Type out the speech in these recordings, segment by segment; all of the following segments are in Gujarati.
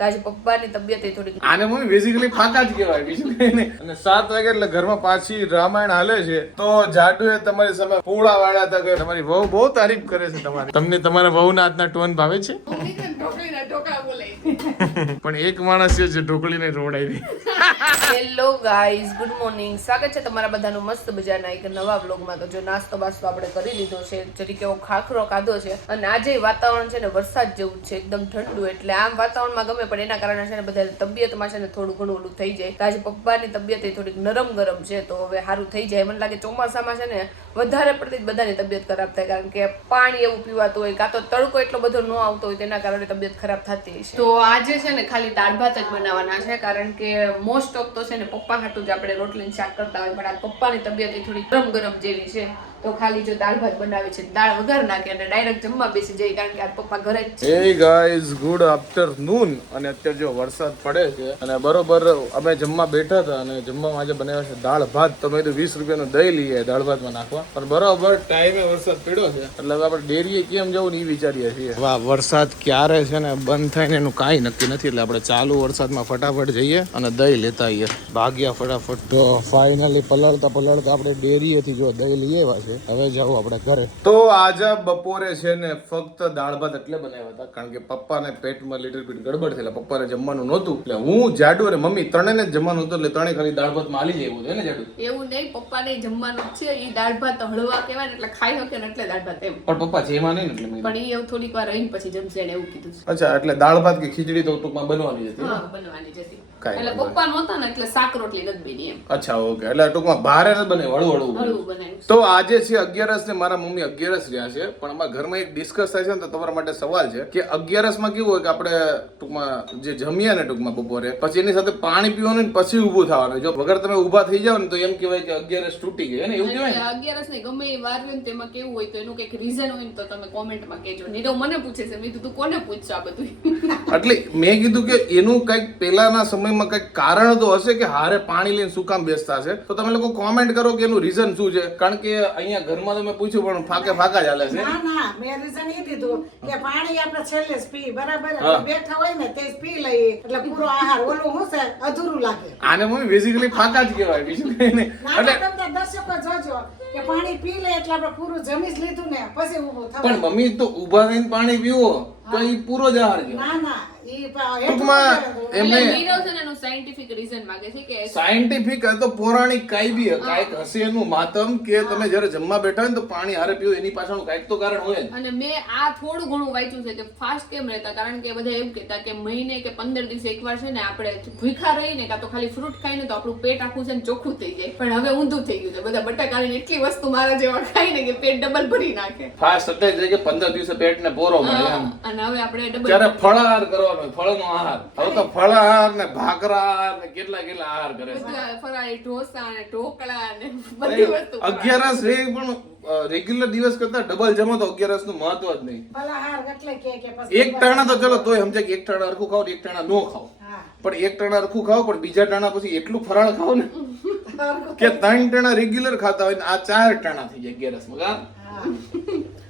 તો આજે પપ્પાની તબિયત એ થોડીક આને મમ્મી બેઝિકલી ફાંકા જ કહેવાય બીજું કઈ નહીં. અને સાત વાગે એટલે ઘરમાં પાછી રામાયણ હાલે છે તો જાડુ એ તમારી સામે પૂળા વાળા હતા કે તમારી વહુ બહુ તારીફ કરે છે તમારી. તમને તમારા વહુના હાથના ટોન ભાવે છે? પણ એક માણસ છે જે ઢોકળીને રોડાવી હેલો ગાઈઝ ગુડ મોર્નિંગ સ્વાગત છે તમારા બધાનું મસ્ત મજાના એક નવા વ્લોગમાં તો જો નાસ્તો બાસ્તો આપણે કરી લીધો છે. જરીકે એવો ખાખરો કાધો છે. અને આજે વાતાવરણ છે ને વરસાદ જેવું છે. એકદમ ઠંડુ. એટલે આમ વાતાવરણમાં ગમે પણ એના કારણે છે ને બધા તબિયતમાં છે ને થોડું ઘણું ઓલું થઈ જાય. તો આજે પપ્પાની તબિયત એ થોડીક નરમ ગરમ છે. તો હવે સારું થઈ જાય. મને લાગે ચોમાસામાં છે ને વધારે પડતી જ બધાની તબિયત ખરાબ થાય. કારણ કે પાણી એવું પીવાતું હોય કાં તો તડકો એટલો બધો ન આવતો હોય તેના કારણે તબિયત ખરાબ થતી હશે. તો આજે છે ને ખાલી દાળ ભાત જ બનાવવાના છે, કારણ કે મોસ્ટ ઓફ તો છે ને પપ્પા હાટું જ આપણે રોટલી શાક કરતા હોય, પણ આ પપ્પાની તબિયત થોડી ગરમ ગરમ જેવી છે. તો ખાલી જો દાળ ભાત બનાવે છે, દાળ વઘાર નાખે અને ડાયરેક્ટ જમવા બેસી જાય કારણ કે આ પપ્પા ઘરે જ છે. હે ગાઈઝ ગુડ આફ્ટરનૂન અને અત્યારે જો વરસાદ પડે છે, અને બરોબર અમે જમવા બેઠા હતા અને જમવામાં આજે બનાવ્યા છે દાળ ભાત. તો મેં તો વીસ રૂપિયાનું દહીં લઈએ દાળ ભાતમાં નાખવા. પણ બરોબર ટાઈમે વરસાદ પડ્યો છે, એટલે આપણે ડેરીએ કેમ જવું ને એ વિચારીએ છીએ. વાહ વરસાદ ક્યારે છે ને બંધ થાય ને એનું કાંઈ નક્કી નથી, એટલે આપણે ચાલુ વરસાદમાં ફટાફટ જઈએ અને દહીં લેતા આવીએ. ભાગ્યા ફટાફટ. તો ફાઇનલી પલળતા પલળતા આપણે ડેરીએથી જો દહીં લઈ આવ્યા છે હવે જાવ આપણે ઘરે. તો આજે બપોરે છે ને ફક્ત દાળ ભાત એટલે બનાવ્યા હતા. કારણ કે પપ્પાને પેટમાં લીટર પીટ ગડબડ થયેલા પપ્પાને જમવાનું નહોતું. એટલે હું જાડુ અને મમ્મી ત્રણેને જ જમવાનું હતું એટલે ત્રણે ખાલી દાળ ભાતમાં એવું હતું ને જાડુ? એવું નહીં પપ્પાને જમવાનું જ છે. એ દાળ ભાત હળવા કહેવાય એટલે ખાઈ શકે ને એટલે દાળ ભાત એમ. પણ પપ્પા જેમાં નહીં એટલે પણ એ એવું થોડીક વાર રહીને પછી જમશે એવું કીધું અચ્છા એટલે દાળ ભાત કે ખીચડી તો ટૂંકમાં બનવાની હતી બનવાની જ હતી. એટલે પપ્પા નહોતા ને એટલે શાક રોટલી નથી બની એમ. અચ્છા ઓકે. એટલે ટૂંકમાં ભારે ન બને હળવું હળવું તો આજે છે અગિયારસ ને મારા મમ્મી અગિયારસ રહ્યા છે પણ અમારા ઘરમાં એક ડિસ્કસ થાય છે ને તો તમારા માટે સવાલ છે કે અગિયારસમાં કેવું હોય કે આપણે ટૂંકમાં જે જમીએ ને ટૂંકમાં બપોરે પછી એની સાથે પાણી પીવાનું ને પછી ઊભું થવાનું. જો વગર તમે ઊભા થઈ જાવ ને તો એમ કહેવાય કે અગિયારસ તૂટી ગઈ ને એવું કહેવાય અગિયારસ ને ગમે એ વાર હોય તેમાં કેવું હોય તો એનું કંઈક રીઝન હોય ને તો તમે કોમેન્ટમાં કહેજો. નીરવ મને પૂછે છે મેં કીધું તું કોને પૂછશો આ બધું? એટલે મેં કીધું કે એનું કંઈક પહેલાના સમયમાં કંઈક કારણ તો હશે કે હારે પાણી લઈને શું કામ બેસતા છે? તો તમે લોકો કોમેન્ટ કરો કે એનું રીઝન શું છે? કારણ કે અહીંયા ઘરમાં તો મેં પૂછ્યું પણ ફાકે ફાકા જ હાલે છે. ના ના મેં રીઝન એ દીધું કે પાણી આપણે છેલ્લે જ પી બરાબર? એટલે બેઠા હોય ને તે જ પી લઈએ. એટલે પૂરો આહાર ઓલું હું છે? અધૂરું લાગે. આને મમ્મી બેઝિકલી ફાકા જ કહેવાય બીજું કઈ નહીં. નાના એટલે કરતા દર્શકો જોજો કે પાણી પી લે એટલે આપણે પૂરું જમી જ લીધું ને પછી ઊભું પણ મમ્મી તો ઊભા થઈને પાણી પીવો તો એ પૂરો જ આહાર કહેવાય. ના ના ઈ પા- ટૂંકમાં હેઠું એટલે એમને નીરવ છે ને એનું સાયન્ટિફિક રીઝન માંગે છે કે સાયન્ટિફિક તો પૌરાણિક કાંઈ બી કાંઈક હશે એનું માતમ કે તમે જ્યારે જમવા બેઠા હોય તો પાણી હારે પીવો એની પાછળનું કાંઈક તો કારણ હોય અને મેં આ થોડું ઘણું વાંચ્યું છે કે ફાસ્ટ કેમ રહેતા? કારણ કે બધા એવું કહેતા કે મહિને કે પંદર દિવસે એકવાર છે ને આપણે ભૂખા રહીને કાં તો ખાલી ફ્રૂટ ખાઈને તો આપણું પેટ આખું છે ને ચોખ્ખું થઈ જાય. પણ હવે ઊંધું થઈ ગયું છે. બધા બટાકા એટલી વસ્તુ મારા જેવા ખાઈને કે પેટ ડબલ ભરી નાખે. ફાસ્ટ એટલે કે પંદર દિવસે પેટને પોરો મળે અને હવે આપણે ડબલ કરવા ફળાહાર હોય, ફળનો આહાર. હવે તો ફળાહાર ને ભાખરા ને કેટલા કેટલા આહાર કરે છે. ફરાળી ઢોસા ને ઢોકળા ને બધી વસ્તુ અગિયારસ રે પણ રેગ્યુલર દિવસ કરતા ડબલ જમો તો અગિયારસનું મહત્વ જ નહીં. ફળાહાર એટલે કે કે એક ટાણા તો ચલો તોય સમજે કે એક ટાણા અરખું ખાવ એક ટાણા નો ખાવ પણ એક ટાણા અરખું ખાવ પણ બીજા ટાણા પછી એટલું ફરાળ ખાવ ને કે ત્રણ ટાણા રેગ્યુલર ખાતા હોય ને આ ચાર ટાણા થઈ જાય અગિયારસમાં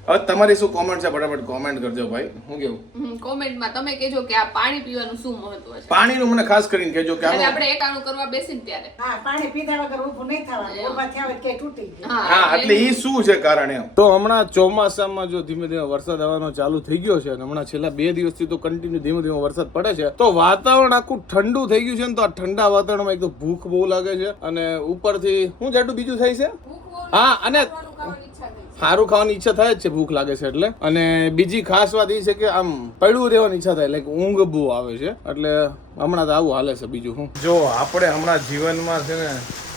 હવે તમારી શું કોમેન્ટ છે? ફટાફટ કોમેન્ટ કરજો ભાઈ. હું કેવું? કોમેન્ટમાં તમે કહેજો કે આ પાણી પીવાનું શું મહત્વ છે? પાણીનું મને ખાસ કરીને કહેજો કે આપણે એકાણું કરવા બેસીને ત્યારે. હા પાણી પીધા વગર ઊભું નહીં થવાનું. ઊભા થયા કે તૂટી હા એટલે ઈ શું છે કારણ એમ? તો હમણાં ચોમાસામાં જો ધીમે ધીમે વરસાદ આવવાનો ચાલુ થઈ ગયો છે અને હમણાં છેલ્લા બે દિવસથી તો કન્ટિન્યુ ધીમે ધીમે વરસાદ પડે છે તો વાતાવરણ આખું ઠંડુ થઈ ગયું છે ને તો આ ઠંડા વાતાવરણમાં એક તો ભૂખ બહુ લાગે છે અને ઉપરથી હું જાડું બીજું થાય છે? હા અને સારું ખાવાની ઈચ્છા થાય જ છે, ભૂખ લાગે છે એટલે. અને બીજી ખાસ વાત એ છે કે આમ પડ્યું રહેવાની ઈચ્છા થાય લાઈક ઊંઘ બહુ આવે છે. એટલે હમણાં તો આવું હાલે છે બીજું હું. જો, આપણે હમણાં જીવનમાં છે ને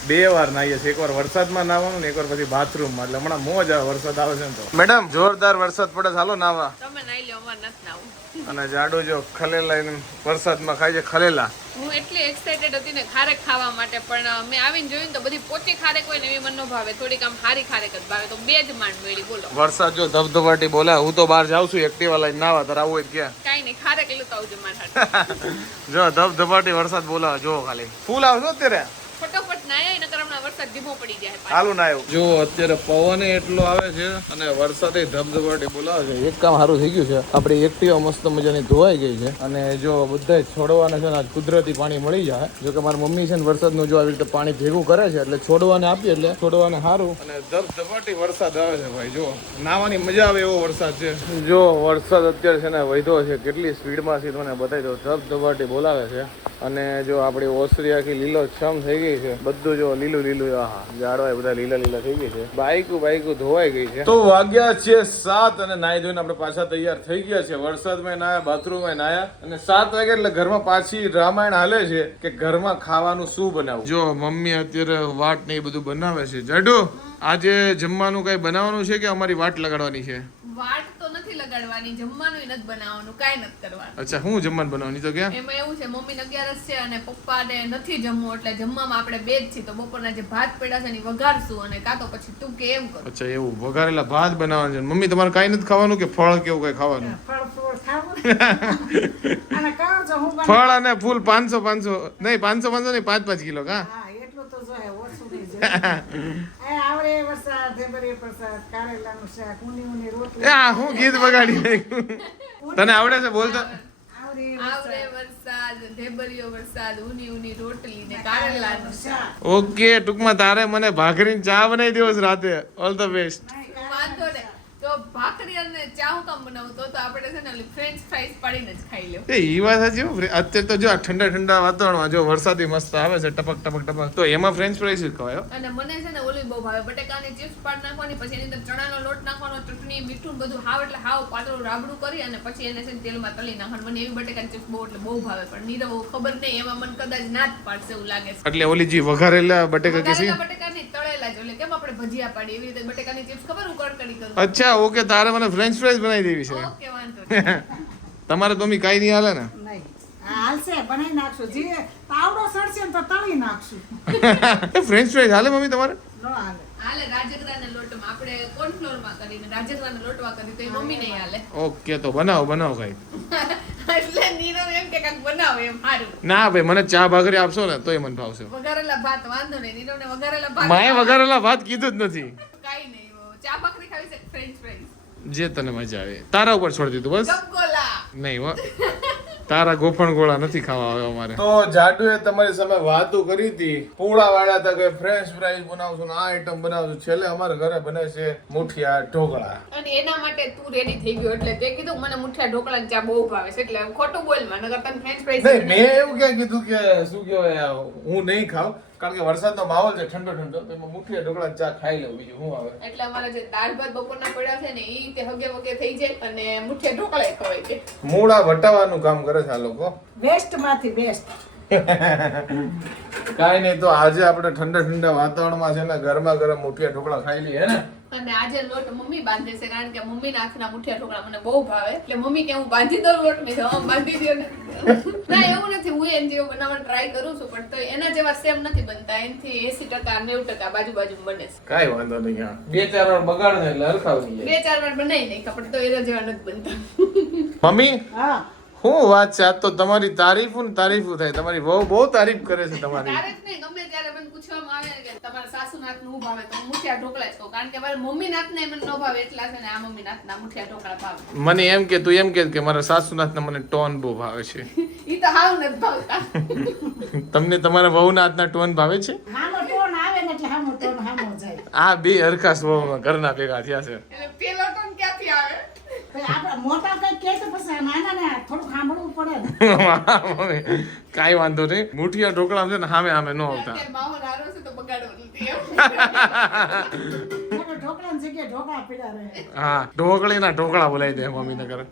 બે વાર નાહીએ છીએ. એકવાર વરસાદમાં નાવાનું ને એકવાર પછી બાથરૂમમાં. એટલે હમણાં મોજ આવે વરસાદ આવે છે ને તો. મેડમ જોરદાર વરસાદ પડે ચાલો નાવા તમે નાઈ લો અમારે નથી નાવું અને જાડો જો ખલેલા એને વરસાદમાં ખાય છે ખલેલા. હું એટલી એક્સાઇટેડ હતી ને ખારેક ખાવા માટે પણ મેં આવીને જોયું તો બધી પોચી ખારેક હોય ને એવી મને ભાવે. થોડીક આમ હારી ખારેક જ ભાવે. તો બે જ માંડ મેળી બોલો. વરસાદ જો ધબધબાટી બોલે હું તો બહાર જાઉં છું એક્ટિવા લઈને નાવા તાર આવું હોય ક્યાં? કાંઈ નહીં ખારેક લેતો આવજો મારા જો ધબધબાટી વરસાદ બોલાવે જો ખાલી. ફૂલ આવશો અત્યારે. ફટોફટ નાયા નકર હમણાં વરસાદ વરસાદ ધીમો પડી જાય ચાલુ ના આવ્યું જો અત્યારે પવન એટલો આવે છે અને વરસાદે ધબધબાટી બોલાવે છે. એક કામ સારું થઈ ગયું છે. આપણી એક્ટિવા મસ્ત મજાની ધોવાઈ ગઈ છે. અને જો બધા છોડવાને છે ને આજ કુદરતી પાણી મળી જાય. જો કે મારી મમ્મી છે ને વરસાદનું જો આવી રીતે પાણી ભેગું કરે છે એટલે છોડવાને આપીએ એટલે છોડવાને સારું. અને ધબધબાટી વરસાદ આવે છે ભાઈ જો. નાવાની મજા આવે એવો વરસાદ છે. જો વરસાદ અત્યારે છે ને વધ્યો છે કેટલી સ્પીડમાં છે તમને બતાવી દો ધબધબાટી બોલાવે છે. અને જો આપણી ઓસરી આખી લીલો છમ થઈ ગઈ છે બધું જો લીલું લીલું આહા ઝાડવા બધા લીલા લીલા થઈ ગઈ છે. બાઈકુ બાઈકુ ધોવાઈ ગઈ છે. તો વાગ્યા છે સાત અને નાઈ ધોઈને આપણે પાછા તૈયાર થઈ ગયા છે. વરસાદમાં નાયા બાથરૂમમાં નાયા અને સાત વાગે એટલે ઘરમાં પાછી રામાયણ હાલે છે કે ઘરમાં ખાવાનું શું બનાવવું? જો મમ્મી અત્યારે વાટ ને એ બધું બનાવે છે. જાડુ આજે જમવાનું કઈ બનાવવાનું છે કે અમારી વાટ લગાડવાની છે? વાટ તો નથી લગાડવાની જમવાનું નથી બનાવવાનું કાંઈ નથી કરવાનું. અચ્છા હું જમવાનું બનાવવાની? તો ક્યાં? એમાં એવું છે મમ્મી અગિયારસ છે અને પપ્પાને નથી જમવું એટલે જમવામાં આપણે બે જ છીએ તો બપોરના જે ભાત પડ્યા છે ને વઘારશું અને કાં તો પછી તું કે એમ કરો. અચ્છા એવું વઘારેલા ભાત બનાવવાનું છે. મમ્મી તમારે કાંઈ નથી ખાવાનું કે ફળ કેવું કઈ ખાવાનું. ફળ અને ફૂલ પાંચસો પાંચસો નહીં પાંચસો પાંચસો નહીં પાંચ પાંચ કિલો કા? આ હું ગીત બગાડી નાખ્યું તને આવડે છે બોલતો? ઓકે ટૂંકમાં તારે મને ભાખરીની ચા બનાવી દેવો રાતે. ઓલ ધ બેસ્ટ વાંધો તો ભાખરી અને ચા હું કામ બનાવું તો આપણે છે ને ફ્રેન્ચ ફ્રાઈઝ પાડીને જ ખાઈ લેવું એ ઈ વાત સાચી અત્યારે તો જો આ ઠંડા ઠંડા વાતાવરણમાં જો વરસાદી મસ્ત આવે છે ટપક ટપક ટપક તો એમાં ફ્રેન્ચ ફ્રાઈઝ જ ખવાય અને મને છે ને ઓલી બહુ ભાવે બટેકાની ચિપ્સ પાડ નાખવાની પછી એની અંદર ચણાનો લોટ નાખવાનો ચટણી મીઠું બધું હાવ એટલે હાવ પાતળું રાબડું કરી અને પછી એને છે ને તેલમાં તળી નાખવાનું. મને એવી બટેકાની ચિપ્સ બહુ એટલે બહુ ભાવે પણ નીરવ ખબર નહીં એમાં મને કદાચ ના જ પાડશે એવું લાગે છે. એટલે ઓલી જે વઘારેલા બટેકા કે છે? તળેલા જ એટલે કેમ આપણે ભજીયા પાડીએ? એવી રીતે બટેકાની ચિપ્સ ખબર કડકડી કરું. અચ્છા ઓકે તારે મને ફ્રેન્ચ ફ્રાઈઝ બનાવી દેવી છે. ઓકે વાંધો નહીં. તમારે તો મમ્મી કાંઈ નહીં હાલે ને. નહીં. આ હાલશે બનાવી નાખશું. જે તાવડો સડશે ને તો તળી નાખશું. ફ્રેન્ચ ફ્રાઈઝ હાલે મમ્મી તમારે? ઓકે તો બનાવો બનાવો કઈ. એટલે નીરવ એમ કે કાંઈક બનાવો એમ સારું ના ભાઈ મને ચા ભાગરી આપશો ને તોય મને ભાવશે. વઘારેલા ભાત વાંધો નહીં. નીરવને વઘારેલા ભાત માએ વઘારેલા ભાત કીધું જ નથી. ચા ભાખરી ખાવી છે ફ્રેન્ચ ફ્રાઈઝ જે તને મજા આવે. તારા ઉપર છોડી દીધું બસ? નહીં હો. તારા ગોફણ ગોળા નથી ખાવા આવે અમારે. તો જાડુએ તમારી સામે વાતો કરી હતી. પૂળા વાળા હતા કે ફ્રેન્ચ ફ્રાઈઝ બનાવશું ને આ આઈટમ બનાવશું. છેલ્લે અમારે ઘરે બને છે મુઠિયા ઢોકળા. અને એના માટે તું રેડી થઈ ગયો એટલે તે કીધું મને મુઠિયા ઢોકળા ચા બહુ ભાવે છે. એટલે ખોટું બોલમાં નગર તને ફ્રેન્ચ નહીં ફ્રાઈઝ મેં એવું ક્યાં કીધું કે શું કહેવાય હું નહીં ખાવ કારણ કે વરસાદનો માહોલ છે ઠંડો ઠંડો તો એમાં મુઠિયા ઢોકળા ચા ખાઈ લઉં બીજું હું આવે? એટલે અમારા જે દાળ ભાત બપોરના પડ્યા છે ને ઈ તે હગે વગે થઈ જાય અને મુઠિયા ઢોકળા ખવાય છે. મૂળા વટાવવાનું કામ કરે છે આ લોકો. વેસ્ટ. માંથી બેસ્ટ કાઈ નહીં તો આજે આપણે ઠંડા ઠંડા વાતાવરણમાં છે ને ગરમા ગરમ મુઠિયા ઢોકળા ખાઈ લઈએ ને? અને આજે લોટ મમ્મી બાંધે છે કારણ કે મમ્મી નાખના મુઠિયા ઢોકળા મને બહુ ભાવે. એટલે મમ્મી કે હું બાંધી દઉં લોટ મેં હા બાંધી દો ને. ના એવું નથી હું એમ જેવો બનાવવાનો ટ્રાય કરું છું પણ તો એના જેવા સેમ નથી બનતા. એનથી એસી ટકા નેવું ટકા બાજુ બાજુ બને છે. કાંઈ વાંધો નહીં બે ચાર વાર બગાડ ને એટલે હરખાવી બે ચાર વાર બનાવી નહીં પણ તો એના જેવા નથી બનતા. મમ્મી? હા. શું વાત છે આજ તો તમારી તારીફો ને તારીફો થાય. તમારી બહુ બહુ તારીફ કરે છે તમારી. તારીફ નહીં ગમે ત્યારે મને પૂછવામાં આવે કે તમારા સાસુ નાથનું ભાવે તો મુઠિયા ઢોકળા જ કહું કારણ કે મારા મમ્મી નાથ ને મને ન ભાવે એટલા છે ને આ મમ્મી નાથ ના મુઠિયા ઢોકળા ભાવે. મને એમ કે તું એમ કે કે મારા સાસુનાથના મને ટોન બહુ ભાવે છે. ઈ તો હાવ નથી ભાવતા. તમને તમારા વહુના હાથના ટોન ભાવે છે? હામો ટોન આવે ને એટલે હામો ટોન હામો જાય. આ બે હરખા સ્વભાવમાં ઘરના ભેગા થયા છે. એટલે પેલો ટોન ક્યાંથી આવે? મોટા કઈ કહે તો પછી નાના થોડું સાંભળવું પડે ને. કાંઈ વાંધો નહીં. મુઠિયા ઢોકળા છે ને સામે સામે ન આવતા. ઢોકળા હા ઢોકળીના ઢોકળા બોલાવી દે. મમ્મી ને ઢોકળા.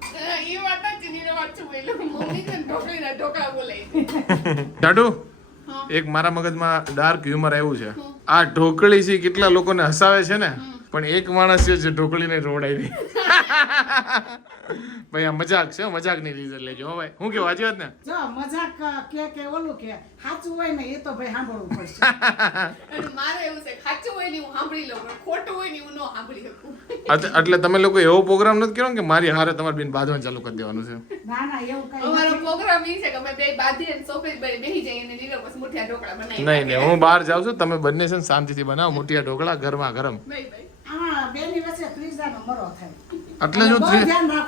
એક મારા મગજમાં ડાર્ક હ્યુમર આવ્યું છે. આ ઢોકળી છે કેટલા લોકોને હસાવે છે ને? પણ એક માણસ છે જે ઢોકળીને રોવડાવી દે. ભાઈ આ મજાક છે મજાકની લીધે લેજો હો ભાઈ. હું કેવું વાંચી વાત ને? જો મજાક કે કે ઓલું કે સાચું હોય ને એ તો ભાઈ સાંભળવું પડશે. અને મારે એવું છે સાચું હોય ને હું સાંભળી લઉં પણ ખોટું હોય ને હું ન સાંભળી શકું. એટલે તમે લોકો એવો પ્રોગ્રામ નથી કર્યો ને કે મારી હારે તમારે બેન બાંધવાનું ચાલુ કરી દેવાનું છે? ના ના એવું કઈ અમારો પ્રોગ્રામ એ છે કે અમે બે બાંધી અને સોફે પર બેસી જઈએ અને નીરવ બસ મુઠિયા ઢોકળા બનાવી નહીં નહીં હું બહાર જાઉં છું તમે બંને છે ને શાંતિથી બનાવો મુઠિયા ઢોકળા ગરમા ગરમ. નહીં ભાઈ એટલે જો.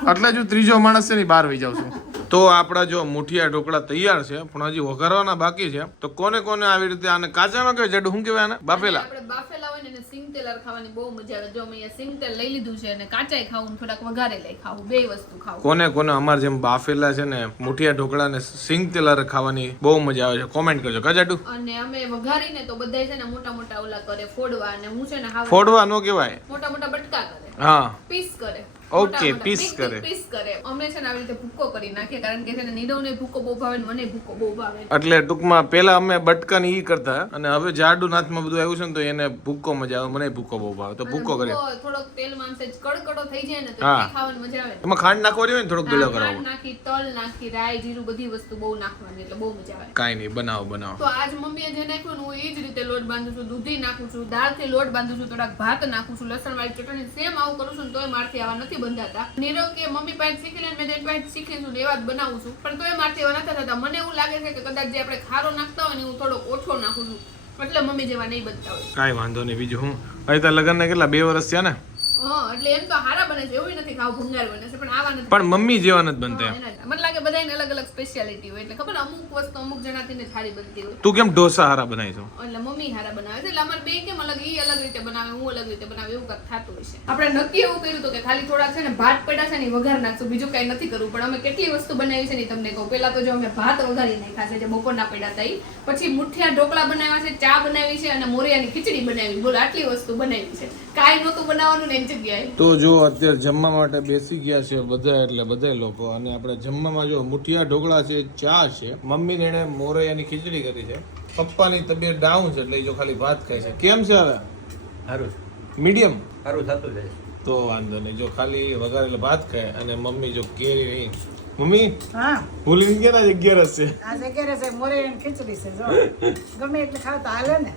એટલે જો ત્રીજો માણસ છે ને બહાર વહી જાઉં છું તો આપણા જો મુઠિયા ઢોકળા તૈયાર છે પણ હજી વઘારવાના બાકી છે તો કોને કોને આવી રીતે આને કાચાનો કે જડું શું કહેવાય આને? બાફેલા. આપણે બાફેલા હોય ને એને સિંગ તેલ ખાવાની બહુ મજા આવે. જો અહીંયા સિંગ તેલ લઈ લીધું છે અને કાચાય ખાવું થોડાક વઘારે લઈ ખાવું બે વસ્તુ ખાવું. કોને કોને અમારે જેમ બાફેલા છે ને મુઠિયા ઢોકળા ને સિંગ તેલર ખાવાની બહુ મજા આવે છે. કોમેન્ટ કરજો. કજાટુ અને અમે વઘારીને તો બધાય છે ને મોટા મોટા ઓલા કરે ફોડવા અને હું છે ને ફોડવા નો કહેવાય. મોટા મોટા બટકા કરે હા. પીસ કરે. Piece big કરે. પીસ કરે. અમે છે ને આવી રીતે ભૂકો કરી નાખીએ કારણ કે છે ને નીરવને ભૂકો બહુ ભાવે ને મને ભૂકો બહુ ભાવે. એટલે ટૂંકમાં પેલા અમે બટકા ઈ કરતા અને હવે જાડુ નાથમાં બધું આવ્યું છે ને તો એને ભૂકો મજા આવે મને ભૂકો બહુ ભાવે. તો ભૂકો કરીએ તેલમાં આમ સહેજ કડકડો થઈ જાય ને તો. ખાવાની મજા આવે. એમાં ખાંડ નાખવાની હોય ને થોડોક ગળો કરાવો. નાખી તલ નાખી રાઈ જીરું બધી વસ્તુ બહુ નાખવાની એટલે બહુ મજા આવે. કાઈ નહીં બનાવો બનાવો. તો આજ મમ્મીએ જે નાખ્યું ને હું એ જ રીતે લોટ બાંધું છું દૂધી નાખું છું દાળથી લોટ બાંધું છું થોડાક ભાત નાખું છું લસણ વાળી ચટણી સેમ આવું કરું છું ને તોય મારથી આવા નથી બંધાતા નીરવ કે, મમ્મી પાસે શીખી લે મેં તો પાસે શીખી છું એવા જ બનાવું છું. પણ તોય મારથી એવા નથી થતા. મને એવું લાગે છે કે કદાચ જે આપણે ખારો નાખતા હોય ને હું થોડો ઓછો નાખું છું. એટલે મમ્મી જેવા નહીં બનતા હોય. કાંઈ વાંધો નહીં. બીજું હું હવે તો લગ્નને કેટલા? બે વર્ષ થયા ને? એટલે એમ તો હારા બને છે એવું નથી ખાવ ભંગાર બને છે પણ આવા નથી. પણ મમ્મી જેવા નથી બનતા. મને લાગે બધાને અલગ અલગ સ્પેશિયાલિટી હોય એટલે ખબર અમુક વસ્તુ અમુક જણાથી ને સારી બનતી હોય. તું કેમ ઢોસા હારા બનાવી છો એટલે મમ્મી હારા બનાવે છે એટલે અમારે બે કેમ અલગ ઈ અલગ રીતે બનાવે હું અલગ રીતે બનાવે એવું કઈ થતું હોય છે. આપણે નક્કી એવું કર્યું હતું કે ખાલી થોડાક છે ને ભાત પડ્યા છે ને વઘાર નાખશું બીજું કઈ નથી કરવું પણ અમે કેટલી વસ્તુ બનાવી છે ને તમને કહું. પેલા તો જો અમે ભાત વઘારી નાખ્યા છે જે બપોરના પડ્યા હતા પછી મુઠિયા ઢોકળા બનાવ્યા છે ચા બનાવી છે અને મોરિયાની ખીચડી બનાવી. બોલ આટલી વસ્તુ બનાવી છે. કાંઈ નહોતું બનાવવાનું ને એની જગ્યાએ. તો જો અત્યારે જમવા માટે બેસી ગયા છે બધા એટલે બધા લોકો. અને આપણે જમવામાં જો મુઠિયા ઢોકળા છે ચા છે. મમ્મીને એણે મોરૈયાની ખીચડી કરી છે. પપ્પાની તબિયત ડાઉન છે એટલે જો ખાલી ભાત ખાય છે. કેમ છે હવે સારું મીડિયમ સારું થતું જાય તો વાંધો નહીં. જો ખાલી વઘારેલા ભાત ખાય અને મમ્મી જો કેરી નહીં મમ્મી? હા. ભૂલી ગયા ના અગિયારસ છે આ જગ્યાએ છે મોરે ખીચડી છે જો. ગમે એટલે ખાવ તો હાલે ને.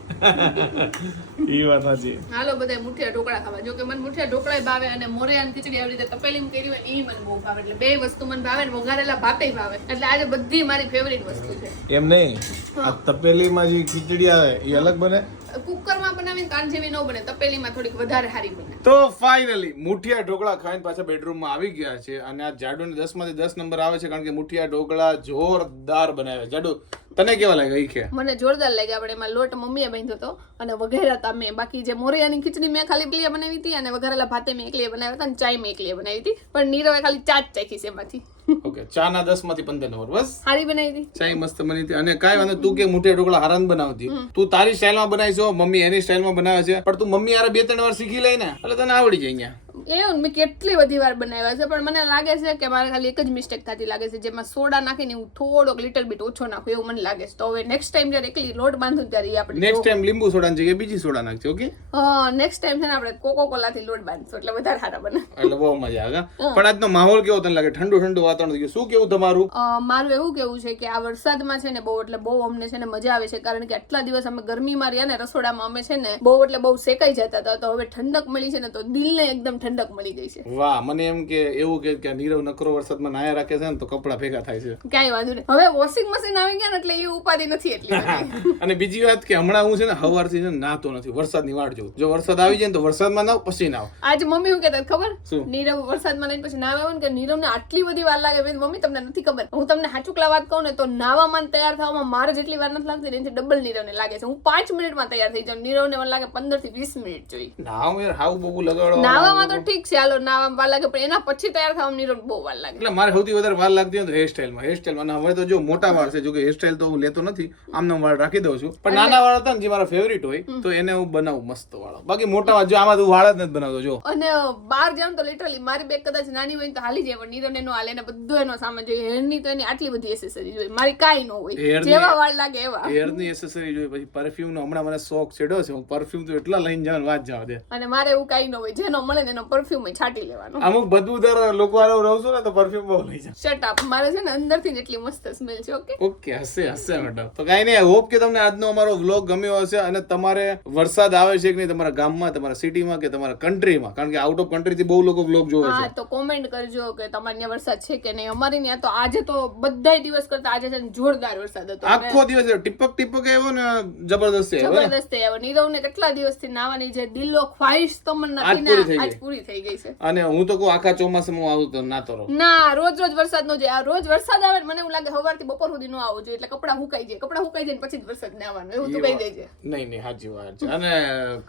ઈ વાત સાચી. હાલો બધા મુઠિયા ઢોકળા ખાવા. જો કે મને મુઠિયા ઢોકળા ભાવે અને મોરિયાની ખીચડી આવી રીતે તપેલીમાં કરી હોય એ ઈ મને બહુ ભાવે. એટલે બે વસ્તુ મને ભાવે ને વઘારેલા ભાતે ભાવે. એટલે આજે બધી મારી ફેવરિટ વસ્તુ છે. એમ નહીં? આ તપેલીમાં જે ખીચડી આવે એ અલગ બને? કુકરમાં બનાવીને કાન જેવી ન બને, તપેલીમાં થોડીક વધારે સારી બને. તો ફાઇનલી મુઠિયા ઢોકળા ખાઈને પાછા બેડરૂમમાં આવી ગયા છે અને આ જાડુ ને દસ દસ નંબર આવે છે કારણ કે મુઠિયા ઢોકળા જોરદાર બનાવ્યા જાડુ તને કેવા લાગ્યા ઈ કે? મને જોરદાર લાગ્યા આપણે એમાં લોટ મમ્મીએ બાંધ્યો હતો અને વઘેરા હતા મેં. બાકી જે મોરિયાની ખીચડી મેં ખાલી એકલીએ બનાવી હતી અને વઘારેલા ભાતે મેં એકલીએ બનાવ્યા હતા અને ચાય મેં એકલીએ બનાવી હતી. પણ નીરવે ખાલી ચા જ ચાખી છે એમાંથી. ઓકે ચા ના દસમાંથી પંદર નંબર બસ? સારી બનાવી હતી. ચાય મસ્ત બની હતી. અને કાંઈ વાંધો તું કે મોટે ઢોકળા હારાન બનાવતી. તું તારી સ્ટાઈલમાં બનાવી છો મમ્મી એની સ્ટાઇલમાં બનાવે છે. પણ તું મમ્મી યાર બે ત્રણ વાર શીખી લઈ ને એટલે તને આવડી જાય અહીંયા. એવું મેં કેટલી બધી વાર બનાવ્યા છે પણ મને લાગે છે કે મારે ખાલી એક જ મિસ્ટેક થતી લાગે છે જેમાં સોડા નાખીને હું થોડોક લિટલ બીટ ઓછો નાખું એવું મને લાગે છે. તો હવે નેક્સ્ટ ટાઈમ જ્યારે એકલી લોટ બાંધું ત્યારે આપણે નેક્સ્ટ ટાઈમ લીંબુ સોડા જગ્યાએ બીજી સોડા નાખજો ઓકે હા નેક્સ્ટ ટાઈમ છે ને આપણે કોકો કોલાથી લોટ બાંધશું એટલે વધારે સારા બને. એટલે બહુ મજા આવે પણ આજનો માહોલ કેવો તને લાગે? ઠંડુ ઠંડુ વાતાવરણ થઈ ગયું શું કેવું તમારું? મારું એવું કેવું છે કે આ વરસાદમાં છે ને બહુ એટલે બહુ અમને છે ને મજા આવે છે કારણ કે આટલા દિવસ અમે ગરમીમાં રહ્યા ને રસોડામાં અમે છે ને બહુ એટલે બહુ શેકાઈ જતા હતા. તો હવે ઠંડક મળી છે ને તો દિલને એકદમ ઠંડક મળી ગઈ છે. વાહ મને એમ કે એવું કે કે નીરવ નકરો વરસાદમાં નાયા રાખે છે ને તો કપડા ભેગા થાય છે. કાંઈ વાંધો નહીં. હવે વોશિંગ મશીન આવી ગયા ને એટલે એ ઉપાધિ નથી એટલી અને બીજી વાત કે હમણાં હું છે ને હવારથી છે ને નાતો નથી વરસાદની વાટ જોઉં. જો વરસાદ આવી જાય ને તો વરસાદમાં નાવ પછી નાવ આજ મમ્મી હું કહેતા ખબર? નીરવ વરસાદમાં લઈને પછી નાવ આવે ને કે નીરવને આટલી બધી વાર લાગે. મમ્મી તમને નથી ખબર. હું તમને હાચુકલા વાત કહું ને તો નાવામાં તૈયાર થવામાં મારે જેટલી વાર નથી લાગતી એનાથી ડબલ નીરવને લાગે છે. હું પાંચ મિનિટમાં તૈયાર થઈ જાઉં. નીરવને મને લાગે પંદરથી વીસ મિનિટ જોઈ નાવ યાર હાવ બબુ લગાડો નાવામાં તો ઠીક છે હાલો નાવામાં વાર લાગે પણ એના પછી તૈયાર થવામાં નીરવ બહુ વાર લાગે. એટલે મારે સૌથી વધારે વાર લાગતી હોય તો હેરસ્ટાઈલમાં અને હવે તો જો મોટા વાળ છે જો કે હેરસ્ટાઈલ તો હું લેતો નથી આમનો વાળ રાખી દઉં છું. પણ નાના વાળ હતા ને જે મારા ફેવરિટ હોય તો એને હું બનાવું મસ્ત વાળો. બાકી મોટા વાળ જો આમાં તો વાળ જ નથી બનાવતો જો. અને બહાર જાઉં તો લિટરલી મારી બે કદાચ નાની હોય તો હાલી જાય પણ નીરન એનો હાલે ને બધું એનો સામાન જોઈએ. હેરની તો એની આટલી બધી એસેસરી જોઈએ મારી કાંઈ ન હોય. જેવા વાળ લાગે એવા. હેરની એસેસરી જોઈએ. પછી પરફ્યુમ નો હમણાં મને શોખ છેડ્યો છે. હું પરફ્યુમ તો એટલા લઈને જવાનું વાત જવા દે. અને મારે એવું કાંઈ ન હોય. જેનો મળે ને એનો પરફ્યુમ છાંટી લેવાનો. અમુક બદબૂદાર લોકો હારે રહું છું ને તો પરફ્યુમ બહુ લઈ જાય શટ અપ મારે છે ને અંદરથી જ એટલી મસ્ત સ્મેલ છે ઓકે ઓકે હશે હશે મેડમ તો કાંઈ નહીં હોપ કે તમને આજનો અમારો વ્લોગ ગમ્યો હશે અને તમારે વરસાદ આવે છે કે નહીં તમારા ગામમાં તમારા સિટીમાં કે તમારા કન્ટ્રીમાં કારણ કે આઉટ ઓફ કન્ટ્રીથી બહુ લોકો વ્લોગ જોવે છે. હા તો કોમેન્ટ કરજો કે તમારે ત્યાં વરસાદ છે કે નહીં. અમારી ત્યાં તો આજે તો બધા દિવસ કરતા આજે છે ને જોરદાર વરસાદ હતો. આખો દિવસ ટીપક ટીપક આવ્યો ને જબરદસ્ત આવ્યો જબરદસ્ત આવ્યો. નીરવ ને કેટલા દિવસથી નાવાની જે દિલો ખ્વાહિશ તો મને નથી. આજ પૂરી થઈ ગઈ છે. અને હું તો કહું આખા ચોમાસામાં આવું તો નાતો રહું ના રોજ રોજ વરસાદ નો જાય. રોજ વરસાદ આવે મને એવું લાગે સવારથી બપોર સુધી નો આવો જોઈએ એટલે કપડાં હુકાઈ જાય. કપડાં હુકાઈ જાય ને પછી જ વરસાદ ને આવવાનો એવું તો કહી દેજે. નહીં નહીં સાચી વાત છે. અને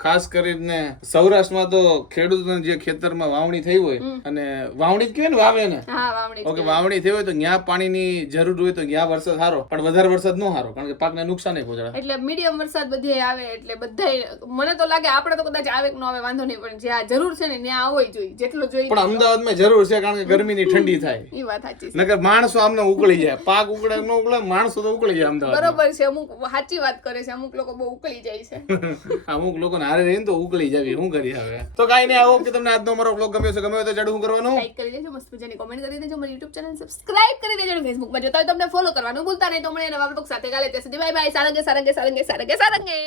ખાસ કરીને સૌરાષ્ટ્રમાં તો ખેડૂતોને જે ખેતરમાં વાવણી થઈ હોય અને વાવણી જ કહેવાય ને વાવે ને. હા વાવણી ઓકે વાવણી થઈ હોય તો ત્યાં પાણીની જરૂર હોય તો ત્યાં વરસાદ સારો પણ વધારે વરસાદ ન સારો કારણ કે પાકને નુકસાન પહોંચાડે. એટલે મીડિયમ વરસાદ બધે આવે એટલે બધાય મને તો લાગે આપણે તો કદાચ આવે કે ન આવે વાંધો નહીં પણ જ્યાં જરૂર છે ને ત્યાં આવવો જોઈએ જેટલો જોઈએ પણ અમદાવાદમાં જરૂર છે કારણ કે ગરમીની ઠંડી થાય. એ વાત સાચી છે. નકર માણસો આમને ઉકળી જાય. પાક ઉકળે ન ઉકળે માણસો તો ઉકળી જાય અમદાવાદ બરોબર છે અમુક સાચી વાત કરે છે અમુક લોકો બહુ ઉકળી જાય છે. અમુક લોકો હારે રહીને તો ઉકળી જાવી શું કરી હવે? તો કાઈ નહીં આવો કે તમને આજનો મારો બ્લોગ ગમ્યો છે ગમ્યો હોય તો જાડું શું કરવાનું? લાઈક કરી દેજો મસ્ત મજાની કોમેન્ટ કરી દેજો મારી યુટ્યુબ ચેનલ સબસ્ક્રાઇબ કરી દેજો અને ફેસબુકમાં જોતા હોય તો તમને ફોલો કરવાનું ભૂલતા નહીં. તો મળીએ નવા બ્લોગ સાથે કાલે ત્યાં સુધી બાય બાય સારંગે સારંગે સારંગે સારંગે સારંગે.